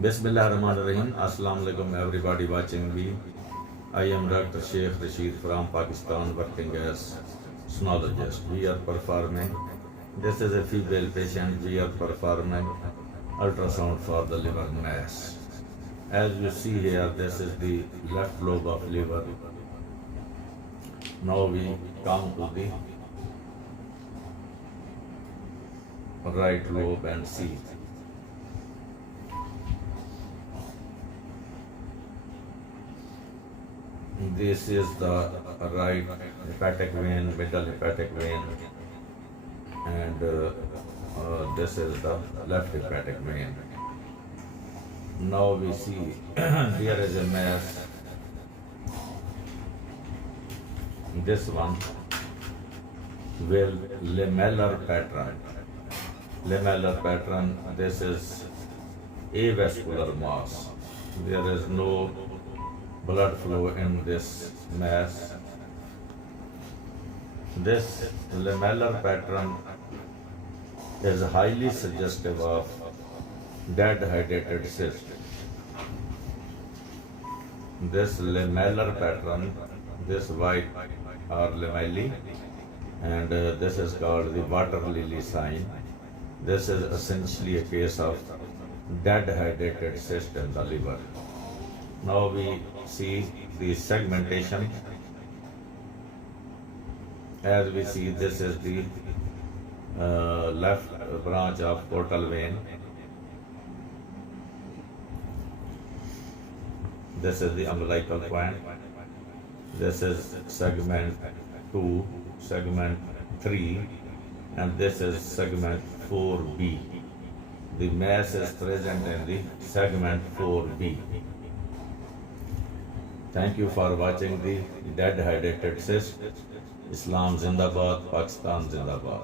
Bismillahirrahmanirrahim. Assalamu alaikum everybody watching me. I am Dr. Sheikh Rashid from Pakistan working as sonologist. We are performing, this is a female patient, we are performing ultrasound for the liver mass. As you see here, this is the left lobe of liver. Now we come to the right lobe and see. This is the right hepatic vein, middle hepatic vein, and this is the left hepatic vein. Now we see there is a mass. This one will lamellar pattern. Lamellar pattern, this is avascular mass. There is no blood flow in this mass. This lamellar pattern is highly suggestive of dead hydatid cyst. This lamellar pattern, this white are lamellae, and this is called the water lily sign. This is essentially a case of dead hydatid cyst in the liver. Now we see the segmentation. As we see, this is the left branch of portal vein. This is the umbilical point. This is segment 2, segment 3, and this is segment 4B. The mass is present in the segment 4B. Thank you for watching the dead hydatid cyst. Islam Zindabad, Pakistan Zindabad.